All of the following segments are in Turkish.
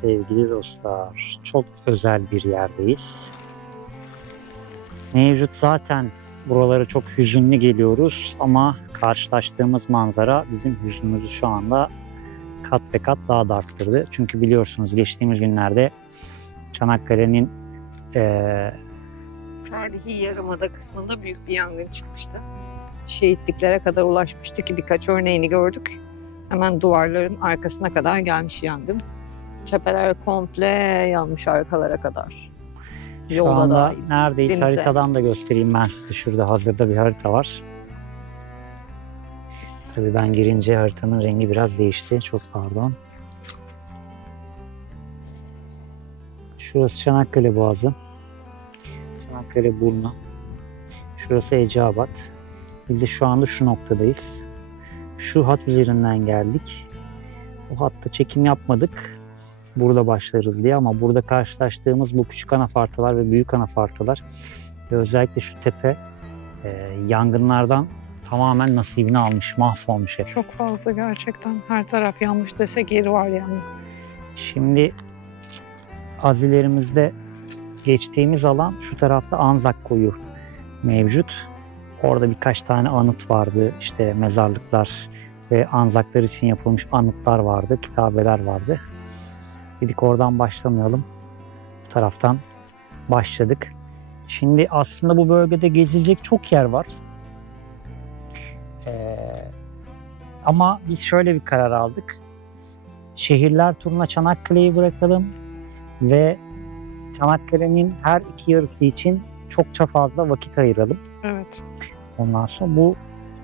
sevgili dostlar, çok özel bir yerdeyiz. Mevcut zaten buralara çok hüzünlü geliyoruz ama karşılaştığımız manzara bizim hüznümüzü şu anda kat be kat daha da arttırdı. Çünkü biliyorsunuz geçtiğimiz günlerde Çanakkale'nin tarihi yarımada kısmında büyük bir yangın çıkmıştı. Şehitliklere kadar ulaşmıştı ki birkaç örneğini gördük. Hemen duvarların arkasına kadar gelmiş yangın. Tepeler komple yanmış arkalara kadar. Şu anda dahil, neredeyse denize. haritadan da göstereyim ben size. Şurada hazırda bir harita var. Tabii ben girince haritanın rengi biraz değişti. Çok pardon. Şurası Çanakkale Boğazı. Çanakkale Burnu. Şurası Eceabat. Biz de şu anda şu noktadayız. Şu hat üzerinden geldik. O hatta çekim yapmadık. Burada başlarız diye ama burada karşılaştığımız bu küçük anafartalar ve büyük anafartalar ve özellikle şu tepe yangınlardan tamamen nasibini almış, mahvolmuş hep. Çok fazla gerçekten. Her taraf yanmış desek yeri var yani. Şimdi az ilerimizde geçtiğimiz alan şu tarafta Anzak Koyu mevcut. Orada birkaç tane anıt vardı. İşte mezarlıklar ve Anzaklar için yapılmış anıtlar vardı, kitabeler vardı. Dedik oradan başlamayalım. Bu taraftan başladık. Şimdi aslında bu bölgede gezilecek çok yer var. Ama biz şöyle bir karar aldık. Şehirler turuna Çanakkale'yi bırakalım ve Çanakkale'nin her iki yarısı için çokça fazla vakit ayıralım. Evet. Ondan sonra bu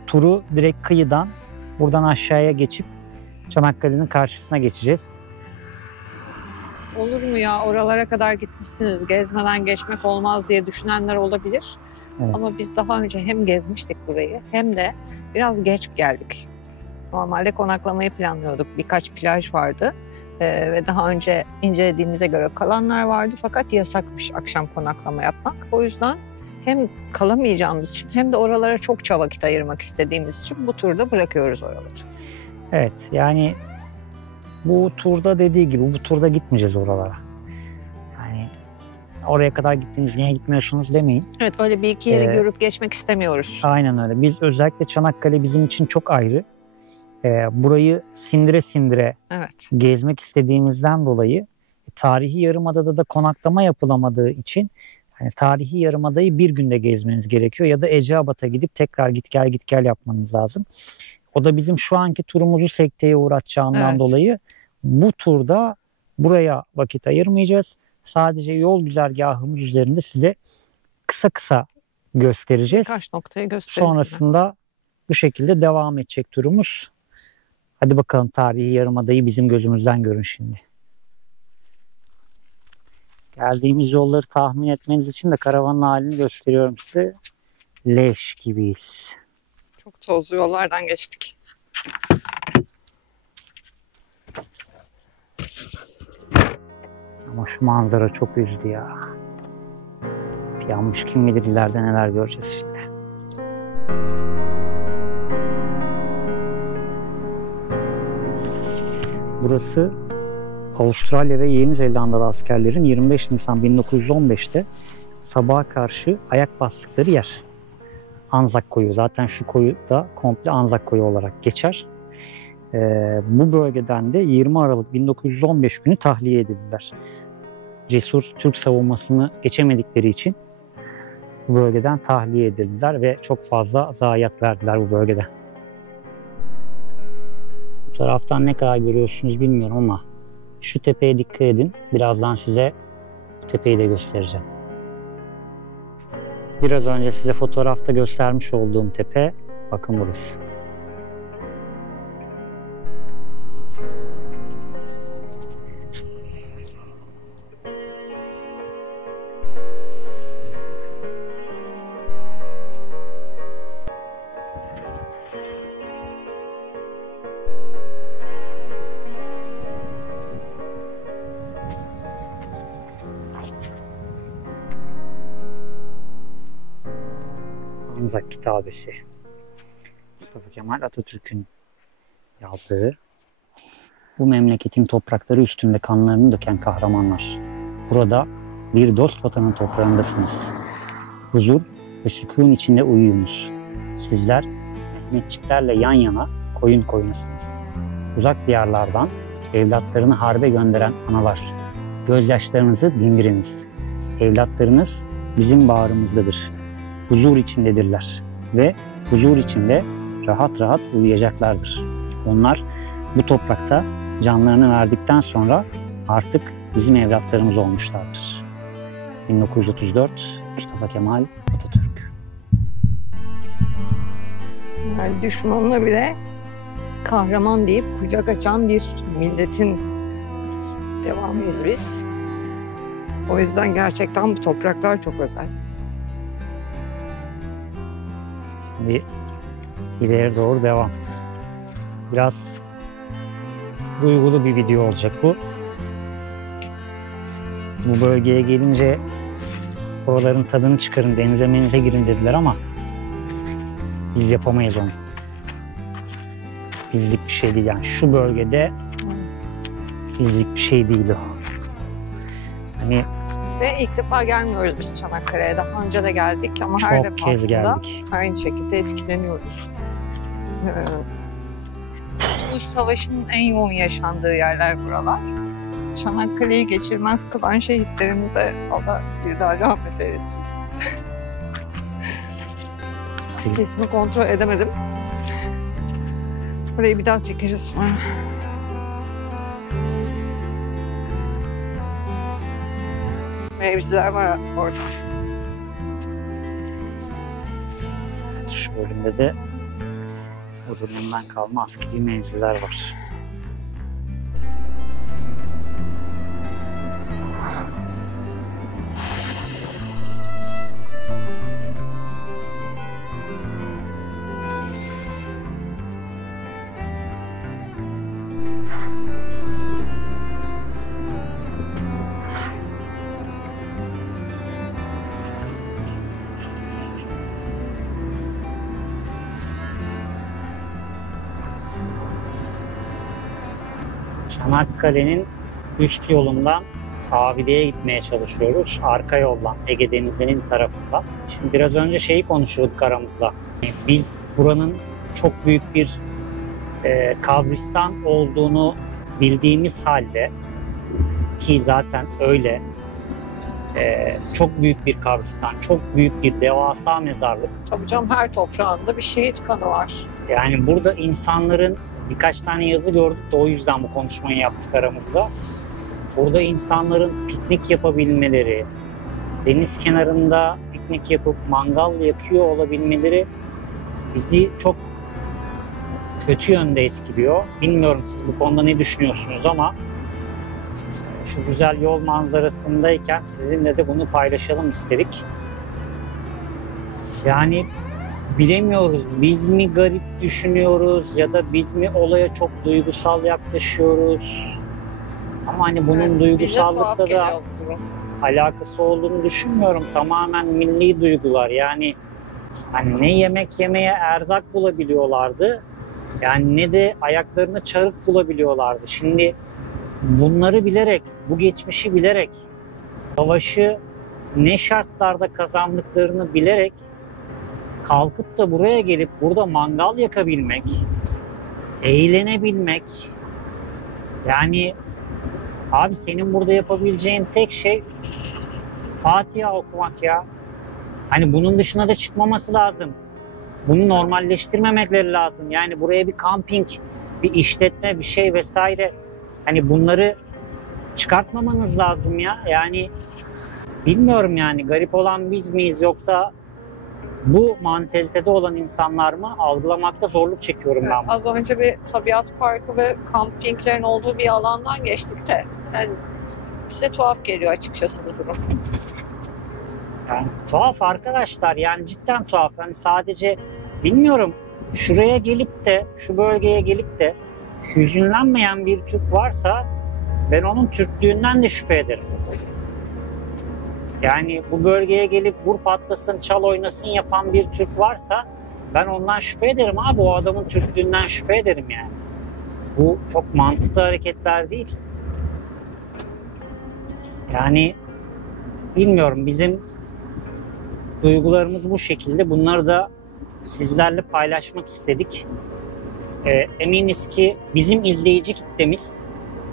turu direkt kıyıdan buradan aşağıya geçip Çanakkale'nin karşısına geçeceğiz. Olur mu ya, oralara kadar gitmişsiniz, gezmeden geçmek olmaz diye düşünenler olabilir. Evet. Ama biz daha önce hem gezmiştik burayı hem de biraz geç geldik. Normalde konaklamayı planlıyorduk. Birkaç plaj vardı ve daha önce incelediğimize göre kalanlar vardı fakat yasakmış akşam konaklama yapmak. O yüzden hem kalamayacağımız için hem de oralara çokça vakit ayırmak istediğimiz için bu turda bırakıyoruz oraları. Evet, yani bu turda dediği gibi bu turda gitmeyeceğiz oralara. Yani oraya kadar gittiniz niye gitmiyorsunuz demeyin. Evet, öyle bir iki yeri görüp geçmek istemiyoruz. Aynen öyle. Biz özellikle Çanakkale bizim için çok ayrı. Burayı sindire sindire gezmek istediğimizden dolayı tarihi yarımadada da konaklama yapılamadığı için yani tarihi yarımadayı bir günde gezmeniz gerekiyor ya da Eceabat'a gidip tekrar git gel yapmanız lazım. O da bizim şu anki turumuzu sekteye uğratacağından dolayı bu turda buraya vakit ayırmayacağız. Sadece yol güzergahımız üzerinde size kısa kısa göstereceğiz. Birkaç noktayı göstereceğiz. Sonrasında bu şekilde devam edecek turumuz. Hadi bakalım tarihi yarımadayı bizim gözümüzden görün şimdi. Geldiğimiz yolları tahmin etmeniz için de karavanın halini gösteriyorum size. Leş gibiyiz. Çok tozlu yollardan geçtik. Ama şu manzara çok üzdü ya. Yanmış kim bilir ileride neler göreceğiz şimdi. Burası Avustralya ve Yeni Zelandalı askerlerin 25 Nisan 1915'te sabaha karşı ayak bastıkları yer. Anzak Koyu. Zaten şu koyu da komple Anzak Koyu olarak geçer. Bu bölgeden de 20 Aralık 1915 günü tahliye edildiler. Cesur Türk savunmasını geçemedikleri için bu bölgeden tahliye edildiler ve çok fazla zayiat verdiler bu bölgede. Bu taraftan ne kadar görüyorsunuz bilmiyorum ama şu tepeye dikkat edin. Birazdan size bu tepeyi de göstereceğim. Biraz önce size fotoğrafta göstermiş olduğum tepe, bakın burası. Anzak kitabesi. Mustafa Kemal Atatürk'ün yazdığı. bu memleketin toprakları üstünde kanlarını döken kahramanlar. Burada bir dost vatanın toprağındasınız. Huzur ve sükun içinde uyuyunuz. Sizler Mehmetçiklerle yan yana koyun koyunasınız. Uzak diyarlardan evlatlarını harbe gönderen analar. Gözyaşlarınızı dindiriniz. Evlatlarınız bizim bağrımızdadır. Huzur içindedirler ve huzur içinde rahat rahat uyuyacaklardır. Onlar bu toprakta canlarını verdikten sonra artık bizim evlatlarımız olmuşlardır. 1934 Mustafa Kemal Atatürk. Yani düşmanına bile kahraman deyip kucak açan bir milletin devamıyız biz. O yüzden gerçekten bu topraklar çok özel. Şimdi ileri doğru devam. Biraz duygulu bir video olacak bu. Bu bölgeye gelince oraların tadını çıkarın, denize menize girin dediler ama biz yapamayız onu. Bizlik bir şey değil yani. Şu bölgede bizlik bir şey değil o. Hani ve ilk defa gelmiyoruz biz Çanakkale'ye. Daha önce de geldik ama her çok kez defasında geldik. aynı şekilde etkileniyoruz. Kurtuluş Savaşı'nın en yoğun yaşandığı yerler buralar. Çanakkale'yi geçirmez kılan şehitlerimize Allah bir daha rahmet eylesin. Bisikletimi kontrol edemedim. Burayı bir daha çekeriz sonra. Mevziler var orada. Evet, şu bölümde de o dönemden kalma askeri mevziler var. Çanakkale'nin üst yolundan Tavide'ye gitmeye çalışıyoruz. Arka yoldan Ege Denizi'nin tarafından. Şimdi biraz önce şeyi konuşuyorduk aramızda. Biz buranın çok büyük bir kabristan olduğunu bildiğimiz halde, ki zaten öyle, çok büyük bir kabristan, çok büyük bir devasa mezarlık. Tabii canım, her toprağında bir şehit kanı var. Yani burada insanların, birkaç tane yazı gördük de o yüzden bu konuşmayı yaptık aramızda. Burada insanların piknik yapabilmeleri, deniz kenarında piknik yapıp mangal yakıyor olabilmeleri bizi çok kötü yönde etkiliyor. Bilmiyorum siz bu konuda ne düşünüyorsunuz ama şu güzel yol manzarasındayken sizinle de bunu paylaşalım istedik. Yani bilemiyoruz, biz mi garip düşünüyoruz ya da biz mi olaya çok duygusal yaklaşıyoruz? Ama hani bunun evet, duygusallıkta da alakası olduğunu düşünmüyorum. Tamamen milli duygular. Yani hani ne yemek yemeye erzak bulabiliyorlardı, yani ne de ayaklarına çarık bulabiliyorlardı. Şimdi bunları bilerek, bu geçmişi bilerek, savaşı ne şartlarda kazandıklarını bilerek kalkıp da buraya gelip burada mangal yakabilmek, eğlenebilmek, yani abi senin burada yapabileceğin tek şey Fatiha okumak ya. Hani bunun dışına da çıkmaması lazım. Bunu normalleştirmemekleri lazım. Yani buraya bir kamping, bir işletme, bir şey vesaire, hani bunları çıkartmamanız lazım ya. Yani bilmiyorum, yani garip olan biz miyiz yoksa bu mantalitede olan insanlar mı, algılamakta zorluk çekiyorum ben. Az önce bir tabiat parkı ve kampinglerin olduğu bir alandan geçtik de yani bize tuhaf geliyor açıkçası bu durum. Yani tuhaf arkadaşlar, yani cidden tuhaf. Hani sadece bilmiyorum, şuraya gelip de, şu bölgeye gelip de hüzünlenmeyen bir Türk varsa ben onun Türklüğünden de şüphe ederim. Yani bu bölgeye gelip vur patlasın, çal oynasın yapan bir Türk varsa ben ondan şüphe ederim abi. O adamın Türklüğünden şüphe ederim yani. Bu çok mantıklı hareketler değil. Yani bilmiyorum, bizim duygularımız bu şekilde. Bunları da sizlerle paylaşmak istedik. Eminiz ki bizim izleyici kitlemiz,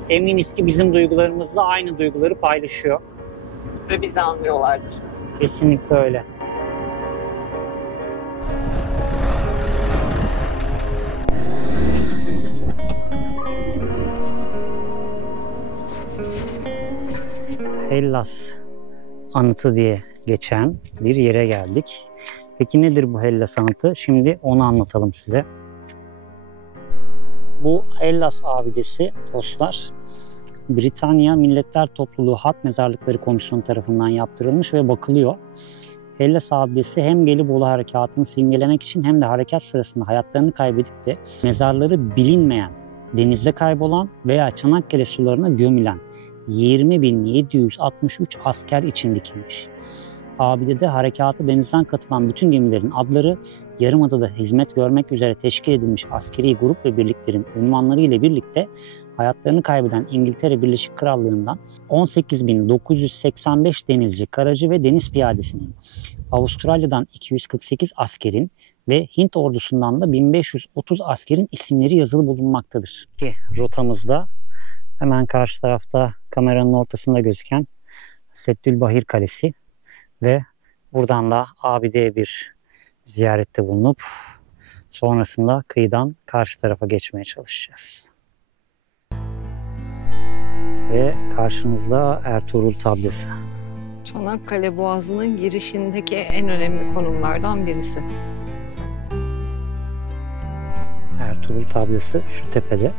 eminiz ki bizim duygularımızla aynı duyguları paylaşıyor. Ve bizi anlıyorlardır. Kesinlikle öyle. Hellas anıtı diye geçen bir yere geldik. Peki nedir bu Hellas anıtı? Şimdi onu anlatalım size. Bu Hellas abidesi dostlar, Britanya Milletler Topluluğu Halk Mezarlıkları Komisyonu tarafından yaptırılmış ve bakılıyor. Hellas abidesi hem Gelibolu harekatını simgelemek için hem de harekat sırasında hayatlarını kaybedip de mezarları bilinmeyen, denizde kaybolan veya Çanakkale sularına gömülen 20.763 asker için dikilmiş. Abidede harekata denizden katılan bütün gemilerin adları, Yarımada'da hizmet görmek üzere teşkil edilmiş askeri grup ve birliklerin unvanları ile birlikte hayatlarını kaybeden İngiltere Birleşik Krallığı'ndan 18.985 denizci, karacı ve deniz piyadesinin, Avustralya'dan 248 askerin ve Hint ordusundan da 1530 askerin isimleri yazılı bulunmaktadır. Ki rotamızda hemen karşı tarafta kameranın ortasında gözüken Seddülbahir Kalesi ve buradan da abideye bir ziyarette bulunup sonrasında kıyıdan karşı tarafa geçmeye çalışacağız. Ve karşınızda Ertuğrul tablası. Çanakkale Boğazı'nın girişindeki en önemli konumlardan birisi. Ertuğrul tablası şu tepede.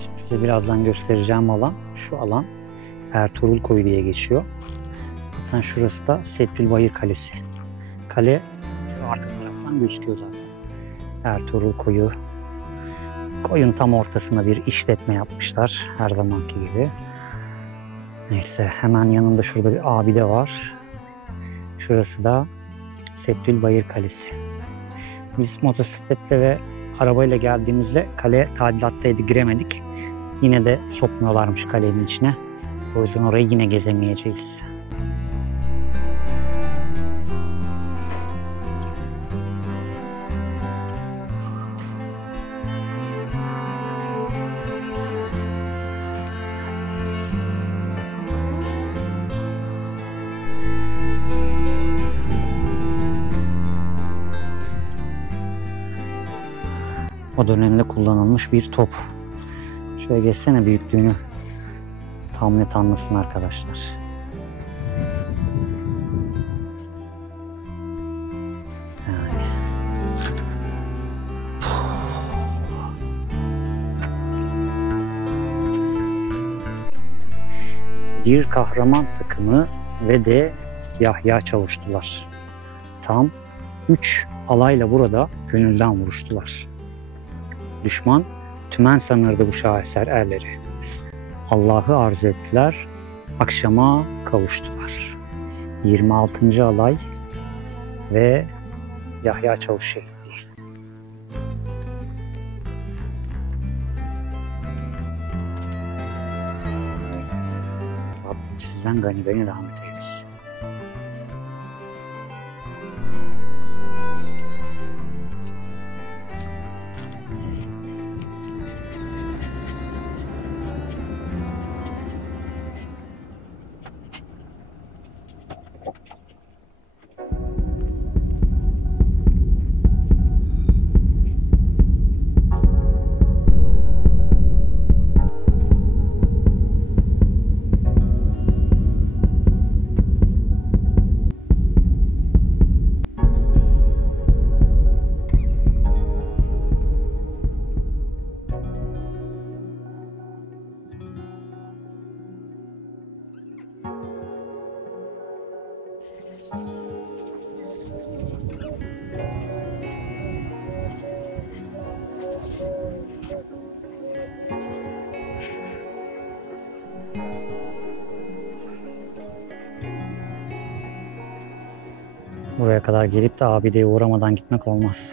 Şimdi size birazdan göstereceğim alan, şu alan Ertuğrul Koyu diye geçiyor. Zaten şurası da Seddülbahir Kalesi. Kale arka taraftan gözüküyor zaten. Ertuğrul Koyu. Koyun tam ortasına bir işletme yapmışlar her zamanki gibi. Neyse, hemen yanında şurada bir abide var. Şurası da Seddülbahir Kalesi. Biz motosikletle ve arabayla geldiğimizde kale tadilattaydı, giremedik. Yine de sokmuyorlarmış kalenin içine. O yüzden orayı yine gezemeyeceğiz. O dönemde kullanılmış bir top. Şöyle geçsene, büyüklüğünü tam net anlasın arkadaşlar. Yani. Bir kahraman takımı ve de Yahya Çavuştular. Tam 3 alayla burada gönülden vuruştular. Düşman tümen sanırdı bu şaheser erleri. Allah'ı arzu ettiler, akşama kavuştular. 26. alay ve Yahya Çavuş şehitliği. Rabbim sizden gani gani rahmet eylesin. Buraya kadar gelip de abideye uğramadan gitmek olmaz.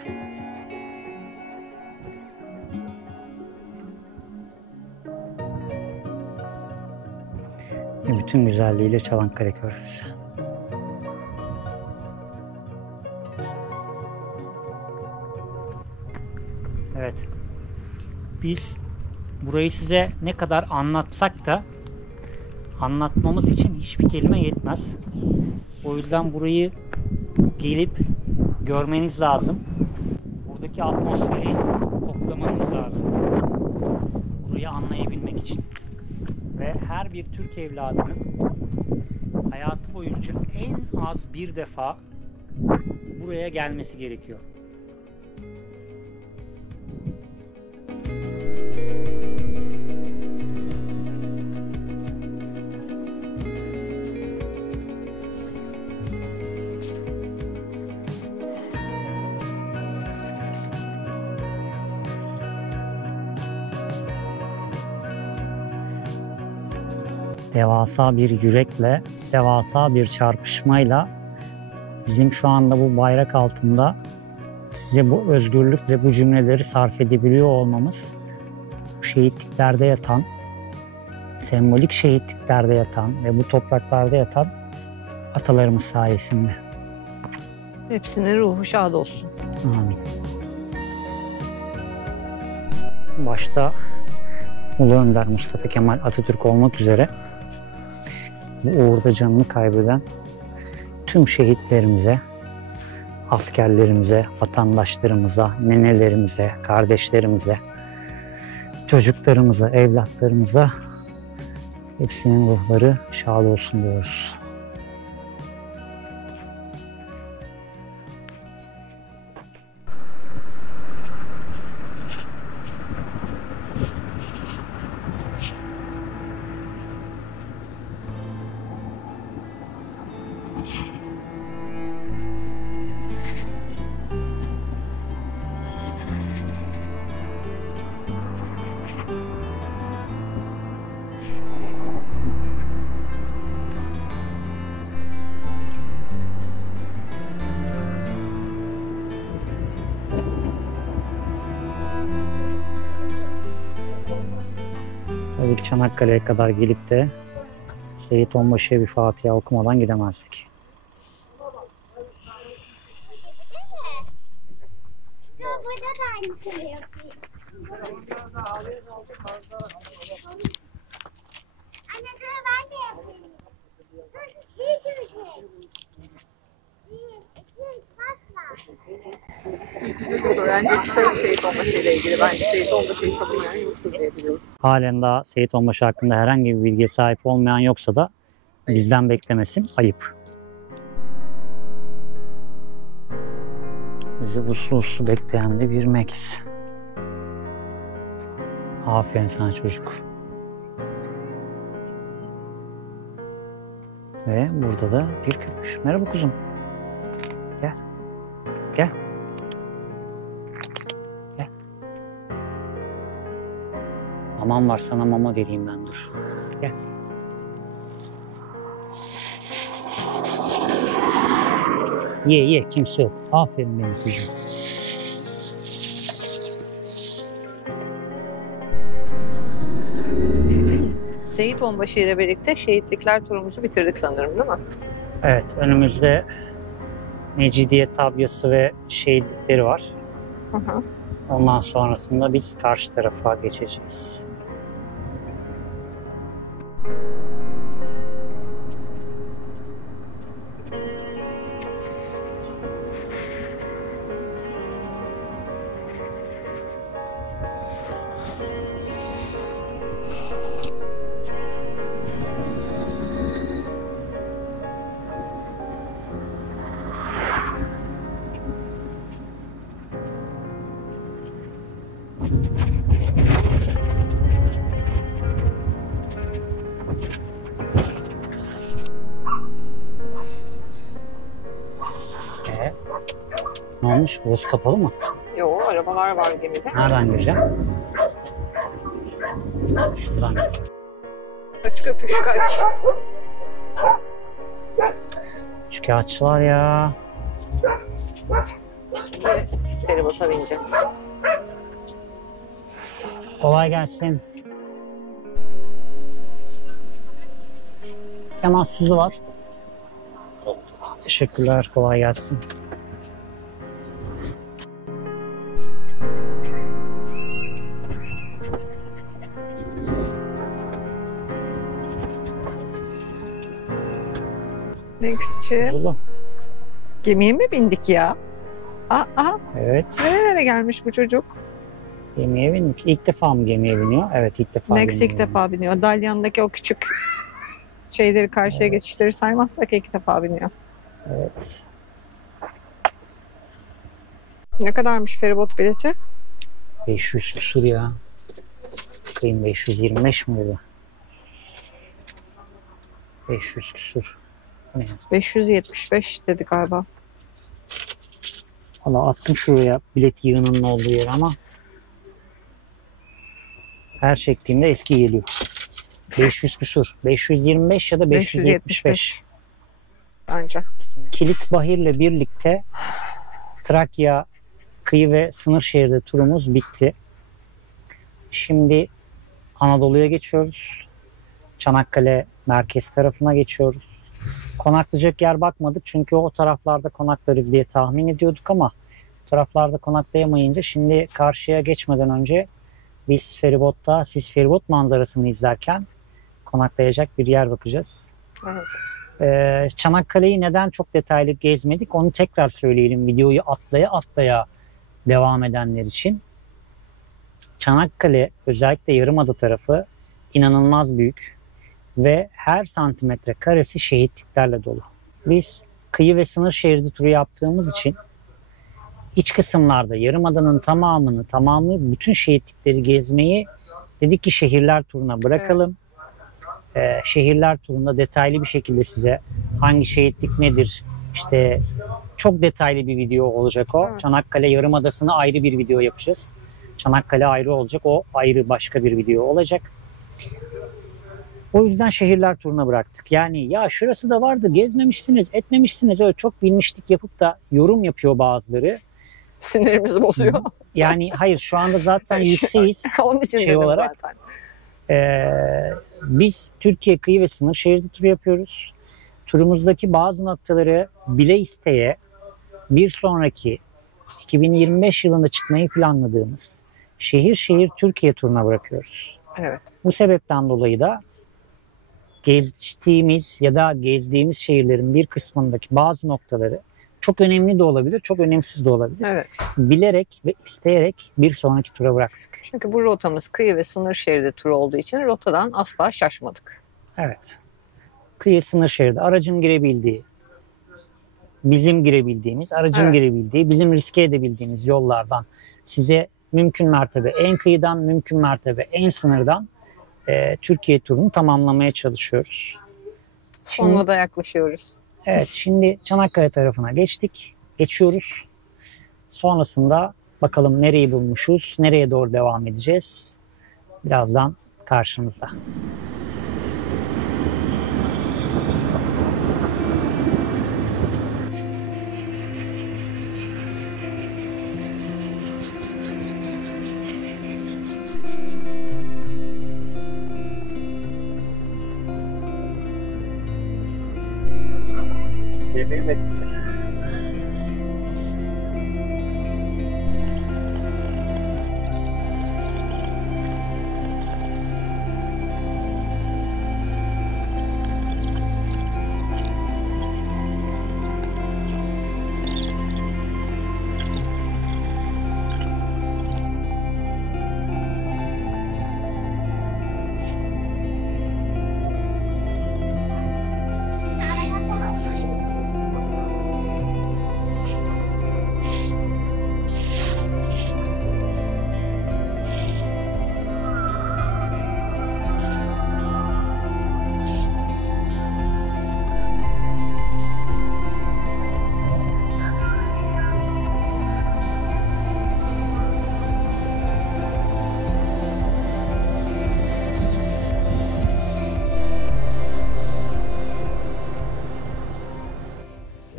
bütün güzelliğiyle Çanakkale Körfezi. Evet. Biz burayı size ne kadar anlatsak da anlatmamız için hiçbir kelime yetmez. O yüzden burayı gelip görmeniz lazım. Buradaki atmosferi koklamanız lazım. Burayı anlayabilmek için. Ve her bir Türk evladının hayatı boyunca en az bir defa buraya gelmesi gerekiyor. Devasa bir yürekle, devasa bir çarpışmayla bizim şu anda bu bayrak altında size bu özgürlükle bu cümleleri sarf edebiliyor olmamız, bu şehitliklerde yatan, sembolik şehitliklerde yatan ve bu topraklarda yatan atalarımız sayesinde. Hepsinin ruhu şad olsun. Amin. Başta Ulu Önder Mustafa Kemal Atatürk olmak üzere bu uğurda canını kaybeden tüm şehitlerimize, askerlerimize, vatandaşlarımıza, nenelerimize, kardeşlerimize, çocuklarımıza, evlatlarımıza hepsinin ruhları şad olsun diyoruz. Tabii ki Çanakkale'ye kadar gelip de Seyit Onbaşı'ya bir Fatiha okumadan gidemezdik. Burada da aynı şeyi yapayım. Anne dur ben de yapayım. Dur bir şey. 1, 2, 3 başla. Öğrenci şöyle Seyit Onbaşı ile ilgili bence Seyit Onbaşı'yı çok merak yoktur diye biliyorum. Halen daha Seyit Onbaşı hakkında herhangi bir bilgiye sahip olmayan yoksa da bizden beklemesin, ayıp. Bizi uslu uslu bekleyen de bir Max. Aferin sana çocuk. Ve burada da bir köpüş. Merhaba kuzum. Gel. Gel. Gel. Maman var, sana mama vereyim ben, dur. Gel. Ye kimse yok. Aferin benim kuzum. Seyit Onbaşı ile birlikte şehitlikler turumuzu bitirdik sanırım, değil mi? Evet, önümüzde Mecidiye tabyası ve şehitlikleri var. Hı hı. Ondan sonrasında biz karşı tarafa geçeceğiz. Ne olmuş? Burası kapalı mı? Yok, arabalar var gemide. Nereden gireceğim? Şuradan gir. Kaç köpüş kaç. Üçkağıtçılar ya. Şimdi feribota bineceğiz. Kolay gelsin. Kemal Süzü var. Teşekkürler. Kolay gelsin. Next'ci. Oldu. Gemiye mi bindik ya? Evet. Nerelere gelmiş bu çocuk? Gemiye bindik. İlk defa mı gemiye biniyor? Evet, ilk defa Next gemiye ilk defa biniyor. Dalyan'daki o küçük şeyleri karşıya geçişleri saymazsak ilk defa biniyor. Evet. Ne kadarmış feribot bileti? 500 küsur ya. Bakayım, 525 mi dedi? 500 küsur. Ne? 575 dedi galiba. Valla attım şuraya bilet yığınının olduğu yer ama her çektiğimde eski geliyor. 500 küsur. 525 ya da 575. Ancak. Kilit Bahir'le birlikte Trakya kıyı ve sınır şehri turumuz bitti. Şimdi Anadolu'ya geçiyoruz. Çanakkale merkez tarafına geçiyoruz. Konaklayacak yer bakmadık çünkü o taraflarda konaklarız diye tahmin ediyorduk ama o taraflarda konaklayamayınca şimdi karşıya geçmeden önce biz feribotta, siz feribot manzarasını izlerken konaklayacak bir yer bakacağız. Evet. Çanakkale'yi neden çok detaylı gezmedik onu tekrar söyleyelim videoyu atlaya devam edenler için. Çanakkale özellikle Yarımada tarafı inanılmaz büyük ve her santimetre karesi şehitliklerle dolu. Biz kıyı ve sınır şeridi turu yaptığımız için iç kısımlarda Yarımada'nın tamamı bütün şehitlikleri gezmeyi dedik ki şehirler turuna bırakalım. Şehirler turunda detaylı bir şekilde size hangi şehitlik nedir işte çok detaylı bir video olacak o. Çanakkale Yarımadası'na ayrı bir video yapacağız. Çanakkale ayrı olacak, o ayrı başka bir video olacak. O yüzden şehirler turuna bıraktık. Yani ya şurası da vardı, gezmemişsiniz, etmemişsiniz, öyle çok bilmişlik yapıp da yorum yapıyor bazıları. Sinirimizi bozuyor. Yani hayır, şu anda zaten yükseğiz. Onun için şey olarak. Zaten. Biz Türkiye kıyı ve sınır şeridi turu yapıyoruz. Turumuzdaki bazı noktaları bile isteye bir sonraki 2025 yılında çıkmayı planladığımız şehir Türkiye turuna bırakıyoruz. Evet. Bu sebepten dolayı da geçtiğimiz ya da gezdiğimiz şehirlerin bir kısmındaki bazı noktaları çok önemli de olabilir, çok önemsiz de olabilir. Evet. Bilerek ve isteyerek bir sonraki tura bıraktık. Çünkü bu rotamız kıyı ve sınır şeridi turu olduğu için rotadan asla şaşmadık. Evet. Kıyı sınır şeridi aracın girebildiği, bizim girebildiğimiz, aracın girebildiği, bizim riske edebildiğimiz yollardan size mümkün mertebe en kıyıdan, mümkün mertebe en sınırdan Türkiye turunu tamamlamaya çalışıyoruz. Sonuna da yaklaşıyoruz. Evet, şimdi Çanakkale tarafına geçiyoruz. Sonrasında bakalım nereyi bulmuşuz, nereye doğru devam edeceğiz. Birazdan karşınızda.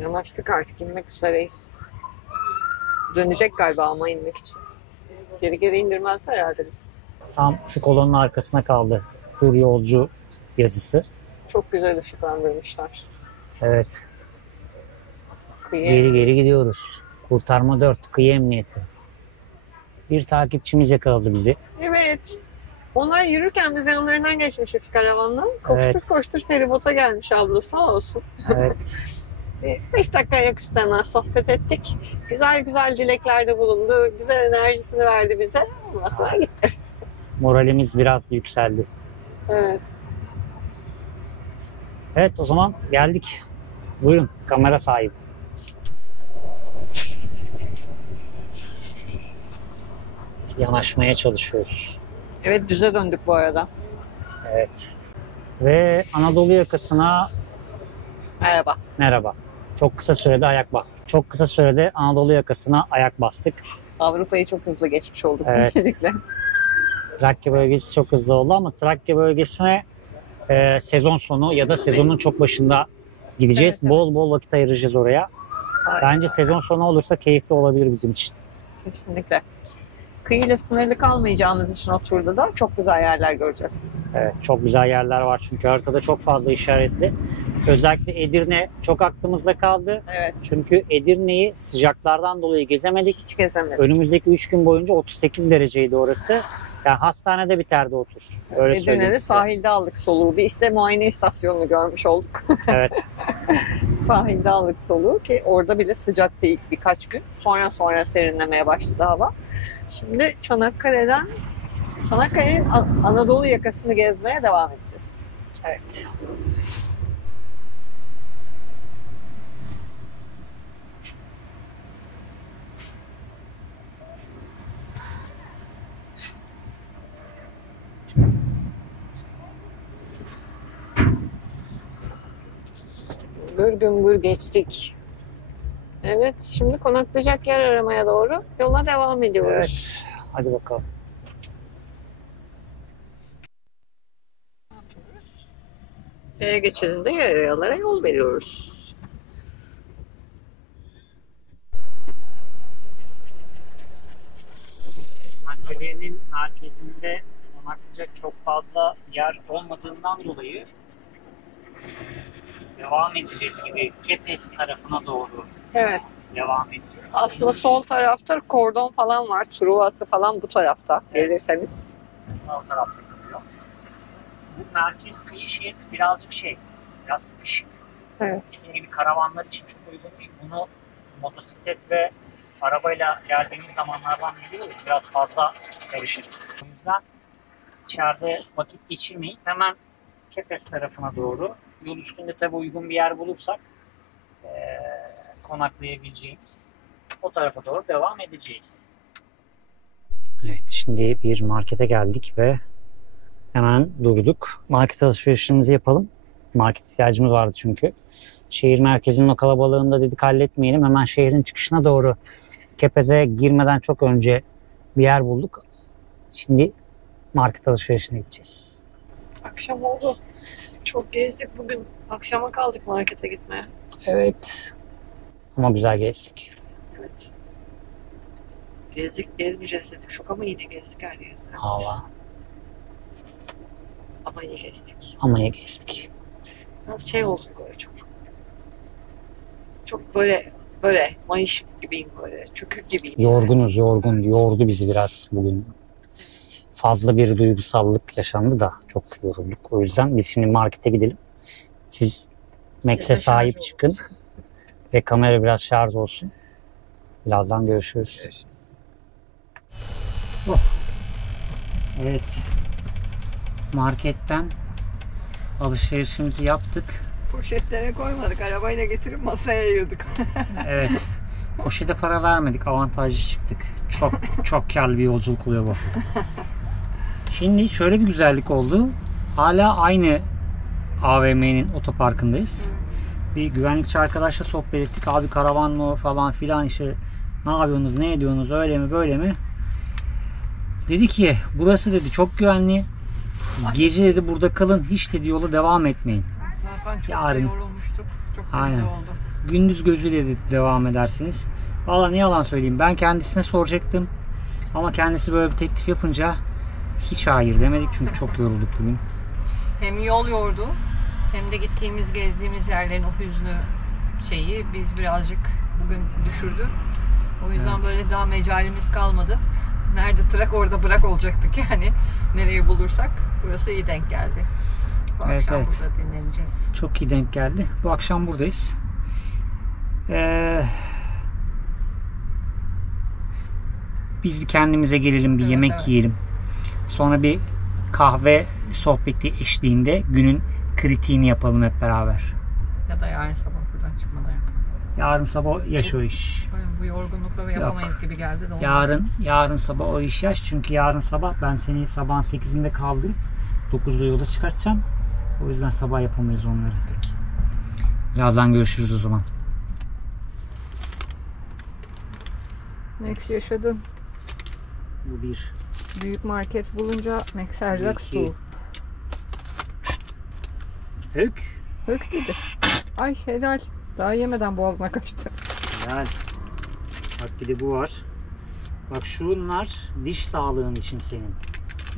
Yanaştık artık, inmek üzereyiz. Dönecek galiba ama inmek için. Geri indirmez herhalde biz. Tam şu kolonun arkasına kaldı. Tur yolcu yazısı. Çok güzel ışıklandırmışlar. Evet. Kıyı Geri gidiyoruz. Kurtarma 4. Kıyı emniyeti. Bir takipçimiz yakaladı bizi. Evet. Onlar yürürken biz yanlarından geçmişiz karavanla. Koştur Evet. koştur feribota gelmiş abla sağ olsun. Evet. 5 dakika ayaküstü hemen sohbet ettik. Güzel güzel dileklerde bulundu. Güzel enerjisini verdi bize. Ondan sonra gitti. Moralimiz biraz yükseldi. Evet. Evet, o zaman geldik. Buyurun, kamera sahibi. Yanaşmaya çalışıyoruz. Evet düze döndük bu arada. Evet. Ve Anadolu yakasına Merhaba. merhaba. Çok kısa sürede ayak bastık. Çok kısa sürede Anadolu yakasına ayak bastık. Avrupa'yı çok hızlı geçmiş olduk. Evet. Kesinlikle. Trakya bölgesi çok hızlı oldu ama Trakya bölgesine sezon sonu ya da sezonun çok başında gideceğiz. Evet, evet. Bol bol vakit ayıracağız oraya. Aynen. Bence sezon sonu olursa keyifli olabilir bizim için. Kesinlikle. Kıyıyla sınırlı kalmayacağımız için o turda da çok güzel yerler göreceğiz. Evet, çok güzel yerler var çünkü haritada çok fazla işaretli. Özellikle Edirne çok aklımızda kaldı. Evet. Çünkü Edirne'yi sıcaklardan dolayı gezemedik. Hiç gezemedik. Önümüzdeki 3 gün boyunca 38 dereceydi orası. Yani hastanede biterdi o tur. Öyle söyleyeyim Edirne'de size. sahilde aldık soluğu. Bir işte muayene istasyonunu görmüş olduk. Evet. Sahilde aldık soluğu ki orada bile sıcak değil birkaç gün. Sonra serinlemeye başladı hava. Şimdi Çanakkale'nin Anadolu yakasını gezmeye devam edeceğiz. Evet. Gümbür gümbür geçtik. Evet, şimdi konaklayacak yer aramaya doğru yola devam ediyoruz. Evet. Hadi bakalım. Yaya geçidinde yayalara yol veriyoruz. Antalya'nın merkezinde konaklayacak çok fazla yer olmadığından dolayı devam edeceğiz gibi Kepes tarafına doğru Evet. devam edeceğiz. Aslında sol tarafta kordon falan var. Truva atı falan bu tarafta. Gelirseniz. Sol tarafta duruyor. Bu merkez kıyı şehri birazcık biraz sıkışık. Evet. Bizim gibi karavanlar için çok uygun değil. Bunu motosiklet ve arabayla geldiğimiz zamanlardan biliyoruz. Biraz fazla karışık. O yüzden içeride vakit geçirmeyip hemen Kepes tarafına doğru yol üstünde tabi uygun bir yer bulursak konaklayabileceğimiz o tarafa doğru devam edeceğiz. Evet, şimdi bir markete geldik ve hemen durduk. Market alışverişimizi yapalım. Market ihtiyacımız vardı çünkü. Şehir merkezinin o kalabalığında dedik halletmeyelim. Hemen şehrin çıkışına doğru Kepez'e girmeden çok önce bir yer bulduk. Şimdi market alışverişine gideceğiz. Akşam oldu. Çok gezdik bugün. Akşama kaldık markete gitmeye. Evet. Ama güzel gezdik. Evet. Gezmeyeceğiz dedik çok ama yine gezdik her yeri. Hava. Ama iyi gezdik. Ama iyi gezdik. Biraz olduk böyle çok. Çok böyle mayış gibiyim böyle. Çökük gibiyim. Yorgun. Yordu bizi biraz bugün. Fazla bir duygusallık yaşandı da çok yorulduk. O yüzden biz şimdi markete gidelim. Siz Max'e sahip çıkın. Ve kamera biraz şarj olsun. Birazdan görüşürüz. Evet. Marketten alışverişimizi yaptık. Poşetlere koymadık. Arabayla getirip masaya yığdık. Evet. Poşete para vermedik. Avantajlı çıktık. Çok karlı bir yolculuk oluyor bu. Şimdi şöyle bir güzellik oldu. Hala aynı AVM'nin otoparkındayız. Bir güvenlikçi arkadaşla sohbet ettik. Abi karavan mı falan filan işte ne yapıyorsunuz, ne ediyorsunuz, öyle mi böyle mi? Dedi ki burası dedi çok güvenli. Gece dedi burada kalın. Hiç dedi yola devam etmeyin. Zaten çok Yarın. da yorulmuştuk. Çok Aynen. güzel oldu. Gündüz gözüyle de devam edersiniz. Valla ne yalan söyleyeyim. Ben kendisine soracaktım. Ama kendisi böyle bir teklif yapınca hiç hayır demedik. Çünkü çok yorulduk bugün. Hem yol yordu hem de gittiğimiz, gezdiğimiz yerlerin o hüznü şeyi biz birazcık bugün düşürdü. O yüzden Evet. böyle daha mecalimiz kalmadı. Nerede trak orada bırak olacaktık yani. Nereyi bulursak. Burası iyi denk geldi. Bu Evet, akşam evet. burada dinleneceğiz. Çok iyi denk geldi. Bu akşam buradayız. Biz bir kendimize gelelim, bir Evet, yemek evet. yiyelim. Sonra bir kahve sohbeti eşliğinde günün kritiğini yapalım hep beraber. Ya da yarın sabah buradan çıkmadan yapalım. Yarın sabah yaş o iş. Bu yorgunlukla yapamayız gibi geldi de. Yarın sabah o iş yaş. Çünkü yarın sabah ben seni sabahın 8'inde kaldırıp 9'da yola çıkartacağım. O yüzden sabah yapamayız onları. Peki. Birazdan görüşürüz o zaman. Max yaşadın. Bu bir. Büyük market bulunca Max erzak İki. stoğu. Hök. Hök dedi. Ay helal. Daha yemeden boğazına kaçtı. Güzel. Bak bir de bu var. Bak şunlar diş sağlığın için senin.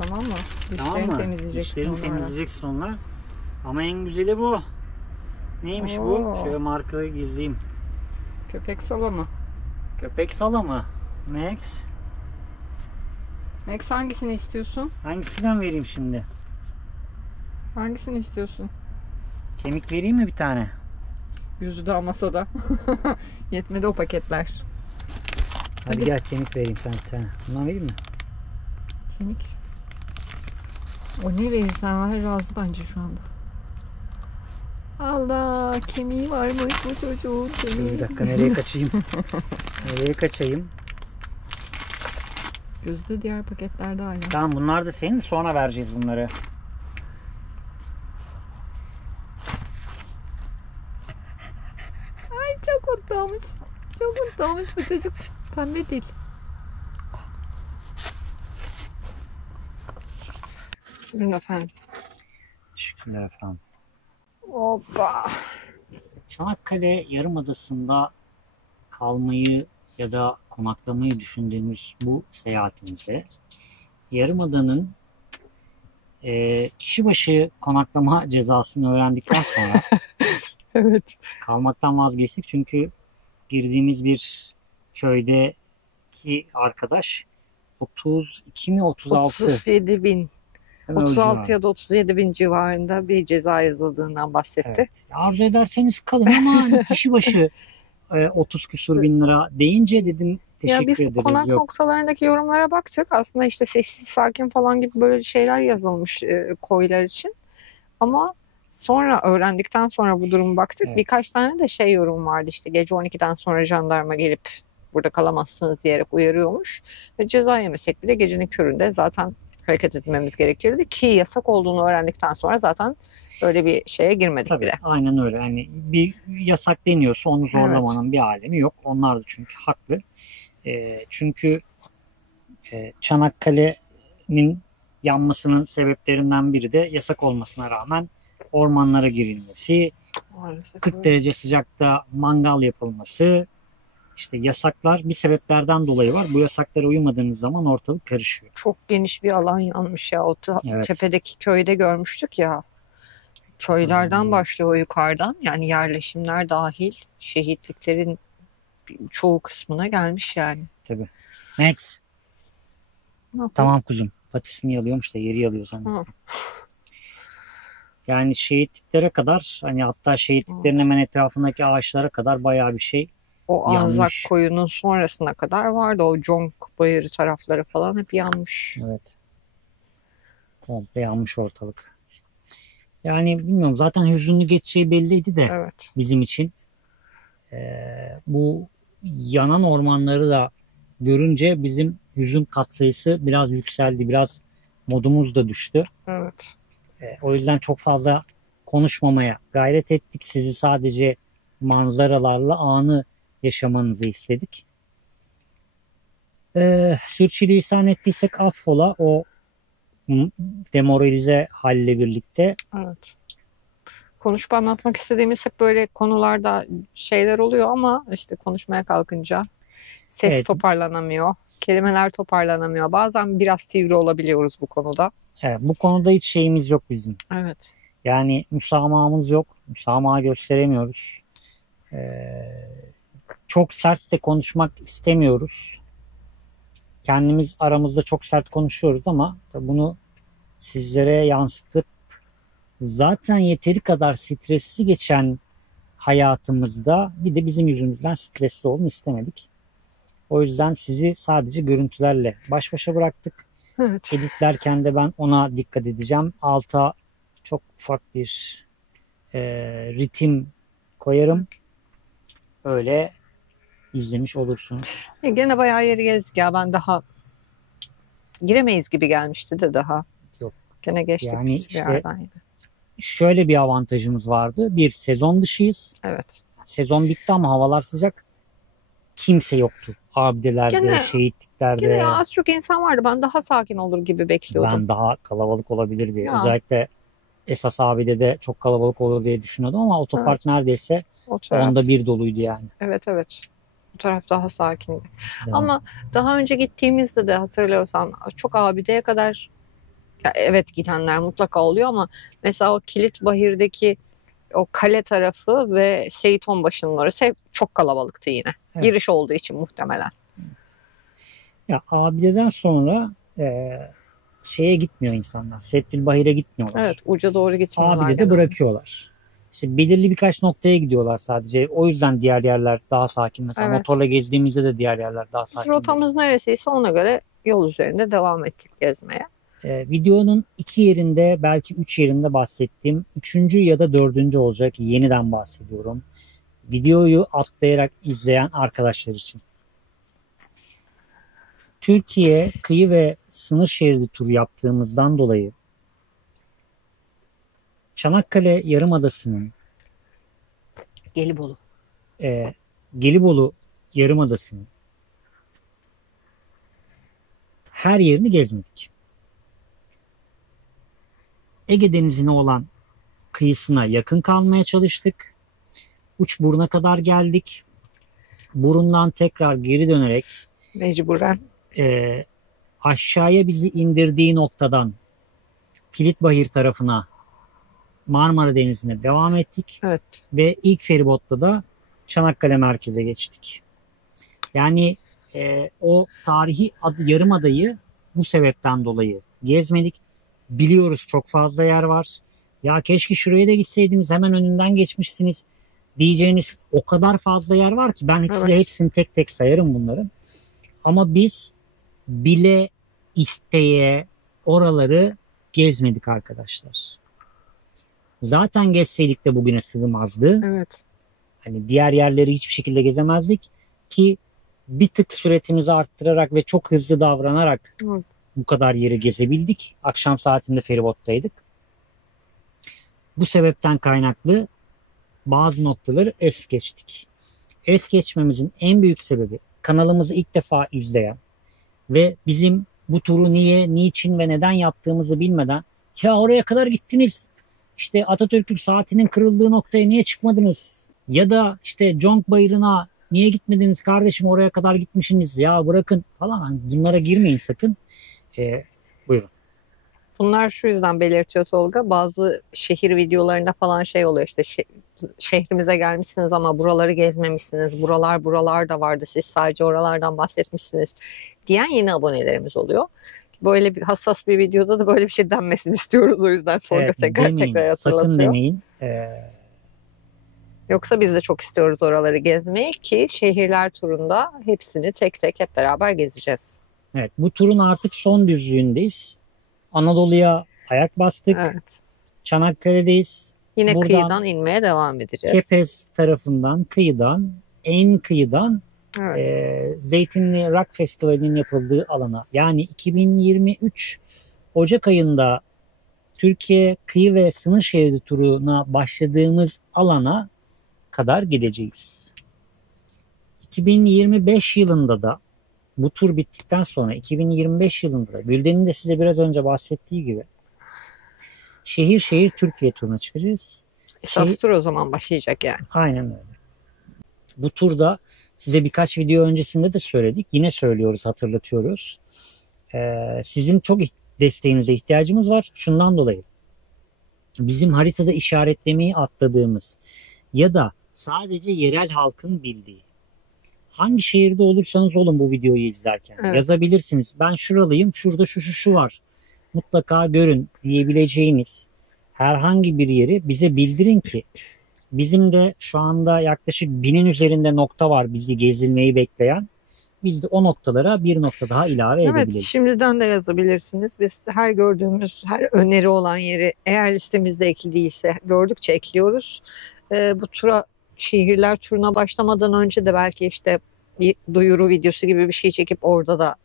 Tamam mı? Tamam Dişlerini mı? temizleyeceksin Dişlerini onlarla. temizleyeceksin onlar. Ama en güzeli bu. Neymiş bu? Oo. Şöyle markayı gizleyeyim. Köpek salamı. Köpek salamı. Max. Max hangisini istiyorsun? Hangisinden vereyim şimdi? Hangisini istiyorsun? Kemik vereyim mi bir tane? Yüzü daha masada. Yetmedi o paketler. Hadi gel kemik vereyim sana bir tane. Bundan vereyim mi? Kemik. O ne verirsen ver razı bence şu anda. Allah, kemiği varmış bu çocuğun Dur kemiği. bir dakika nereye kaçayım? Nereye kaçayım? Gözde diğer paketlerde hala. Tamam bunlar da senin, sonra vereceğiz bunları. Ay çok mutlu olmuş. Çok mutlu olmuş bu çocuk. Pembe dil. Buyurun efendim. Teşekkürler efendim. Hoppa. Çanakkale Yarımadası'nda kalmayı ya da konaklamayı düşündüğümüz bu seyahatimizde Yarımada'nın kişi başı konaklama cezasını öğrendikten sonra Evet. kalmaktan vazgeçtik. Çünkü girdiğimiz bir köydeki arkadaş 32 mi 36 37 bin. hemen o 36 civarı. ya da 37 bin civarında bir ceza yazıldığından bahsetti. Evet. Arzu ederseniz kalın ama kişi başı 30 küsur bin lira deyince dedim teşekkür Ya biz ederiz. konak Yok. noktalarındaki yorumlara baktık. Aslında işte sessiz, sakin falan gibi böyle şeyler yazılmış koylar için. Ama sonra öğrendikten sonra bu durumu baktık. Evet. Birkaç tane de şey yorum vardı işte gece 12'den sonra jandarma gelip burada kalamazsınız diyerek uyarıyormuş. Ve ceza yemesek bile gecenin köründe zaten hareket etmemiz gerekirdi ki yasak olduğunu öğrendikten sonra zaten öyle bir şeye girmedik Tabii, bile. aynen öyle. Yani bir yasak deniyorsa onu zorlamanın bir alemi yok. Onlar da çünkü haklı. Çünkü Çanakkale'nin yanmasının sebeplerinden biri de yasak olmasına rağmen ormanlara girilmesi, Maalesef 40 öyle. derece sıcakta mangal yapılması, işte yasaklar bir sebeplerden dolayı var. Bu yasaklara uymadığınız zaman ortalık karışıyor. Çok geniş bir alan yanmış ya. O Evet. tepedeki köyde görmüştük ya. Köylerden Hmm. başlıyor yukarıdan. Yani yerleşimler dahil şehitliklerin çoğu kısmına gelmiş yani. Tabii. Max. Ne yapayım? Tamam kuzum. Patisini yalıyormuş da yeri yalıyor sanırım. Hı. Yani şehitliklere kadar, hani hatta şehitliklerin hemen etrafındaki ağaçlara kadar bayağı bir şey. O Anzak Yanmış. koyunun sonrasına kadar vardı. O Conk Bayırı tarafları falan hep yanmış. Evet. Komple yanmış ortalık. Yani bilmiyorum, zaten hüzünlü geçeceği belliydi de Evet. bizim için. Bu yanan ormanları da görünce bizim hüzün katsayısı biraz yükseldi. Biraz modumuz da düştü. Evet. O yüzden çok fazla konuşmamaya gayret ettik. Sizi sadece manzaralarla anı yaşamanızı istedik. Sürçülisan ettiysek affola, o demoralize halle birlikte. Evet. Konuşup anlatmak istediğimiz hep böyle konularda şeyler oluyor ama işte konuşmaya kalkınca ses Evet. toparlanamıyor. Kelimeler toparlanamıyor. Bazen biraz sivri olabiliyoruz bu konuda. Evet, bu konuda hiç şeyimiz yok bizim. Evet. Yani müsamahamız yok. Müsamaha gösteremiyoruz. Çok sert de konuşmak istemiyoruz. Kendimiz aramızda çok sert konuşuyoruz ama bunu sizlere yansıtıp zaten yeteri kadar stresli geçen hayatımızda bir de bizim yüzümüzden stresli olun istemedik. O yüzden sizi sadece görüntülerle baş başa bıraktık. Evet. Editlerken de ben ona dikkat edeceğim. Alta çok ufak bir ritim koyarım. Öyle izlemiş olursunuz. Gene bayağı yeri gezdik ya. Ben daha giremeyiz gibi gelmişti de daha. Yok. Gene geçtik Yani bir işte yerden yine. şöyle bir avantajımız vardı. Bir, sezon dışıyız. Evet. Sezon bitti ama havalar sıcak. Kimse yoktu. Abidelerde, şehitliklerde. Gene az çok insan vardı. Ben daha sakin olur gibi bekliyordum. Ben daha kalabalık olabilir diye. Ya. Özellikle esas abide çok kalabalık olur diye düşünüyordum ama otopark neredeyse O taraf. 1/10 doluydu yani. Evet. Bu taraf daha sakindi. Yani. Ama daha önce gittiğimizde de hatırlıyorsan çok abideye kadar ya evet gidenler mutlaka oluyor ama mesela o Kilitbahir'deki o kale tarafı ve Seyit Onbaşı'nın orası hep çok kalabalıktı yine. Evet. Giriş olduğu için muhtemelen. Ya abideden sonra şeye gitmiyor insanlar. Settülbahir'e gitmiyorlar. Evet, uca doğru gitmiyorlar. Abide de bırakıyorlar. İşte belirli birkaç noktaya gidiyorlar sadece. O yüzden diğer yerler daha sakin. Mesela Evet. motorla gezdiğimizde de diğer yerler daha Biz sakin. rotamız neresiyse ona göre yol üzerinde devam ettik gezmeye. Videonun 2 yerinde belki 3 yerinde bahsettiğim 3. ya da 4. olacak. Yeniden bahsediyorum. Videoyu atlayarak izleyen arkadaşlar için. Türkiye kıyı ve sınır şeridi turu yaptığımızdan dolayı Çanakkale Yarımadası'nın Gelibolu Yarımadası'nın her yerini gezmedik. Ege Denizi'ne olan kıyısına yakın kalmaya çalıştık. Uçburun'a kadar geldik. Burundan tekrar geri dönerek Mecburen. Aşağıya bizi indirdiği noktadan Kilitbahir tarafına Marmara Denizi'ne devam ettik. Evet. Ve ilk feribotla da Çanakkale merkeze geçtik. Yani o tarihi yarımadayı bu sebepten dolayı gezmedik. Biliyoruz çok fazla yer var. Ya keşke şuraya da gitseydiniz, hemen önünden geçmişsiniz diyeceğiniz o kadar fazla yer var ki ben size hepsini tek tek sayarım bunların. Ama biz bile isteye oraları gezmedik arkadaşlar. Zaten gezseydik de bugüne sığmazdı. Evet. Hani diğer yerleri hiçbir şekilde gezemezdik ki bir tık süretimizi arttırarak ve çok hızlı davranarak bu kadar yeri gezebildik. Akşam saatinde feribottaydık. Bu sebepten kaynaklı bazı noktaları es geçtik. Es geçmemizin en büyük sebebi kanalımızı ilk defa izleyen ve bizim bu turu niye, niçin ve neden yaptığımızı bilmeden ya oraya kadar gittiniz, İşte Atatürk'ün saatinin kırıldığı noktaya niye çıkmadınız? Ya da işte Conk Bayırı'na niye gitmediniz kardeşim, oraya kadar gitmişsiniz ya bırakın falan. Yani bunlara girmeyin sakın. Buyurun. Bunlar şu yüzden belirtiyor Tolga. Bazı şehir videolarında falan şey oluyor işte şehrimize gelmişsiniz ama buraları gezmemişsiniz. Buralar da vardı. Siz sadece oralardan bahsetmişsiniz diyen yeni abonelerimiz oluyor. Böyle bir hassas bir videoda da böyle bir şey denmesini istiyoruz. O yüzden Tolga tekrar hatırlatıyor. Sakın demeyin. Yoksa biz de çok istiyoruz oraları gezmeyi ki şehirler turunda hepsini tek tek hep beraber gezeceğiz. Evet, bu turun artık son düzlüğündeyiz. Anadolu'ya ayak bastık. Evet. Çanakkale'deyiz. Yine buradan kıyıdan inmeye devam edeceğiz. Kepez tarafından, en kıyıdan Zeytinli Rock Festivali'nin yapıldığı alana, yani 2023 Ocak ayında Türkiye kıyı ve sınır şeridi turuna başladığımız alana kadar gideceğiz. 2025 yılında da bu tur bittikten sonra 2025 yılında da Gülden'in de size biraz önce bahsettiği gibi şehir şehir Türkiye turuna çıkacağız. Esas tur o zaman başlayacak yani. Aynen öyle. Bu turda size birkaç video öncesinde de söyledik. Yine söylüyoruz, hatırlatıyoruz. Sizin çok desteğinize ihtiyacımız var. Şundan dolayı. bizim haritada işaretlemeyi atladığımız ya da sadece yerel halkın bildiği, hangi şehirde olursanız olun bu videoyu izlerken yazabilirsiniz. Ben şuralıyım, şurada şu var. Mutlaka görün diyebileceğiniz herhangi bir yeri bize bildirin ki bizim de şu anda yaklaşık 1000'in üzerinde nokta var bizi gezilmeyi bekleyen. Biz de o noktalara bir nokta daha ilave edebiliriz. Evet, şimdiden de yazabilirsiniz. Biz her gördüğümüz, her öneri olan yeri eğer listemizde ekli değilse gördükçe ekliyoruz. Bu şehirler turuna başlamadan önce de belki işte bir duyuru videosu gibi bir şey çekip orada da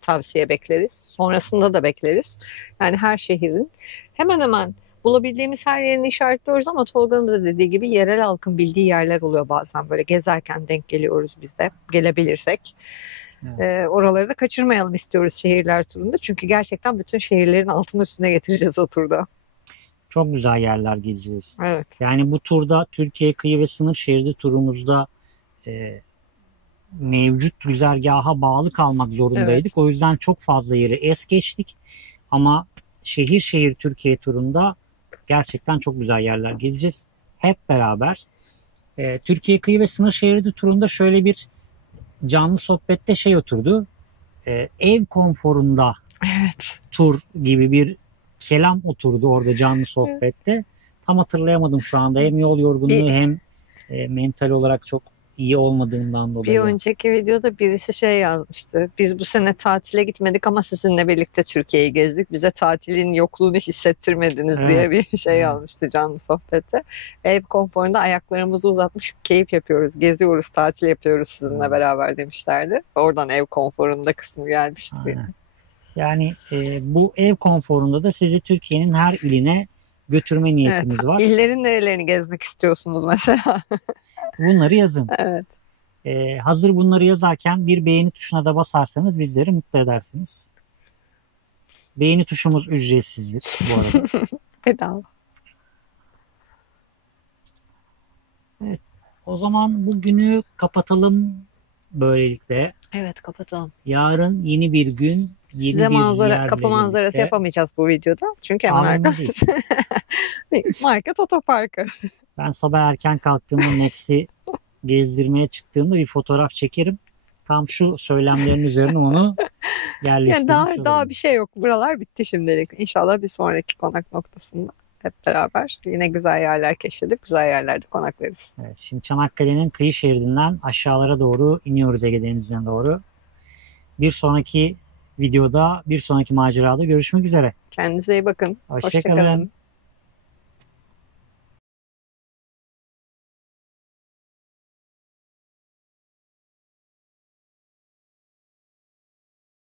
tavsiye bekleriz. Sonrasında da bekleriz. Yani her şehrin hemen hemen bulabildiğimiz her yerini işaretliyoruz ama Tolga'nın da dediği gibi yerel halkın bildiği yerler oluyor bazen. Böyle gezerken denk geliyoruz biz de gelebilirsek. Oraları da kaçırmayalım istiyoruz şehirler turunda. Çünkü gerçekten bütün şehirlerin altını üstüne getireceğiz o turda. Çok güzel yerler gezeceğiz. Evet. Yani bu turda Türkiye kıyı ve sınır şeridi turumuzda mevcut güzergaha bağlı kalmak zorundaydık. Evet. O yüzden çok fazla yeri es geçtik. Ama şehir şehir Türkiye turunda gerçekten çok güzel yerler gezeceğiz. Hep beraber. Türkiye kıyı ve sınır şeridi turunda şöyle bir canlı sohbette oturdu. Ev konforunda tur gibi bir kelam oturdu orada canlı sohbette. Tam hatırlayamadım şu anda. Hem yol yorgunluğu hem mental olarak çok iyi olmadığından dolayı. Bir önceki videoda birisi yazmıştı. Biz bu sene tatile gitmedik ama sizinle birlikte Türkiye'yi gezdik. Bize tatilin yokluğunu hissettirmediniz diye bir yazmıştı canlı sohbette. Ev konforunda ayaklarımızı uzatmış keyif yapıyoruz, geziyoruz, tatil yapıyoruz sizinle beraber demişlerdi. Oradan ev konforunda kısmı gelmişti. Yani bu ev konforunda da sizi Türkiye'nin her iline götürme niyetimiz var. İllerin nerelerini gezmek istiyorsunuz mesela? Bunları yazın. Evet. Hazır bunları yazarken bir beğeni tuşuna da basarsanız bizleri mutlu edersiniz. Beğeni tuşumuz ücretsizdir bu arada. Bedava. Evet. O zaman bugünü kapatalım böylelikle. Evet, kapatalım. Yarın yeni bir gün, yeni size bir kapı manzarası yapamayacağız bu videoda. Çünkü hemen arkadaşlar. Market otoparkı. Ben sabah erken kalktığımda Max'i gezdirmeye çıktığımda bir fotoğraf çekerim. Tam şu söylemlerin üzerine onu yerleştirmiş yani daha bir şey yok. Buralar bitti şimdilik. İnşallah bir sonraki konak noktasında hep beraber yine güzel yerler keşfedip güzel yerlerde konaklarız. Evet, şimdi Çanakkale'nin kıyı şeridinden aşağılara doğru iniyoruz Ege Denizi'ne doğru. Bir sonraki videoda, bir sonraki macerada görüşmek üzere. Kendinize iyi bakın. Hoşça kalın.